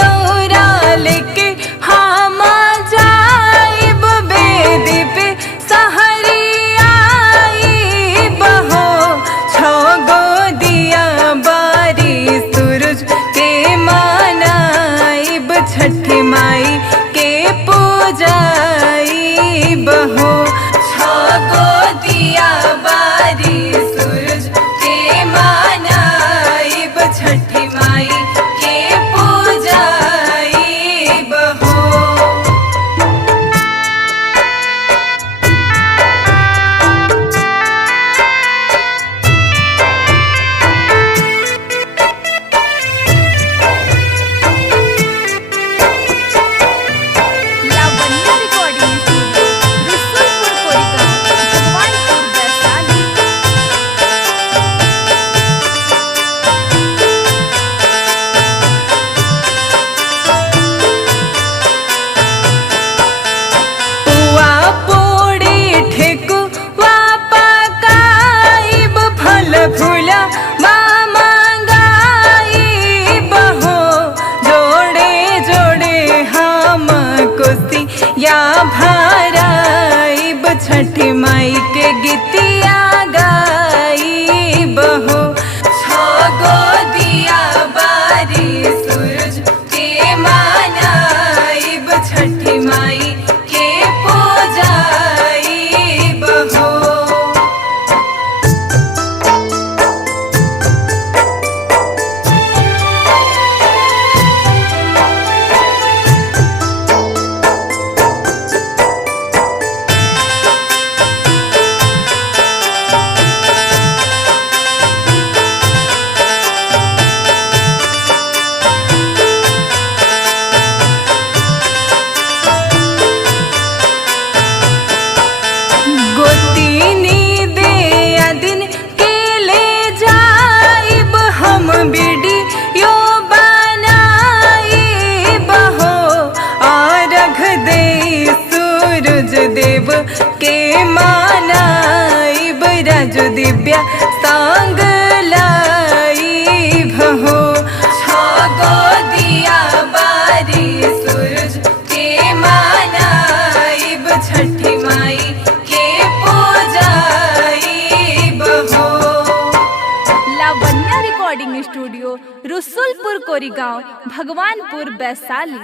दौरा लेके हम जाइब बेदी पे सहरिया बहो छो गो दिया बारी सूरज के मनाइब छठी माई के पूजाई बहो छो गो दिया बारी सूरज के मनाइब छठी माई के पूजाई बहो। लावण्य रिकॉर्डिंग स्टूडियो रसूलपुर कोरिगांव भगवानपुर वैशाली। पुआ पूड़ी ठेकुआ पकाइब फल फूला मांगाइब हो जोड़े जोड़े हम कोसी या भराइब छठी माई के गीतिया गाइब हो छो गो दिया बारी सूरज के मनाइब छठी माई के पूजाइब हो। गोतीनी दे दिन के ले जाइब हम वीडियो बनाइब हो अर्घ दे सूरज देव के मनाइब राजू दिव्या संग लाइब हो छो गो दिया बारी सूरज के मनाइब छठी माई के पूजाइब हो। लावण्य रिकॉर्डिंग स्टूडियो रसूलपुर कोरिगांव भगवानपुर वैशाली।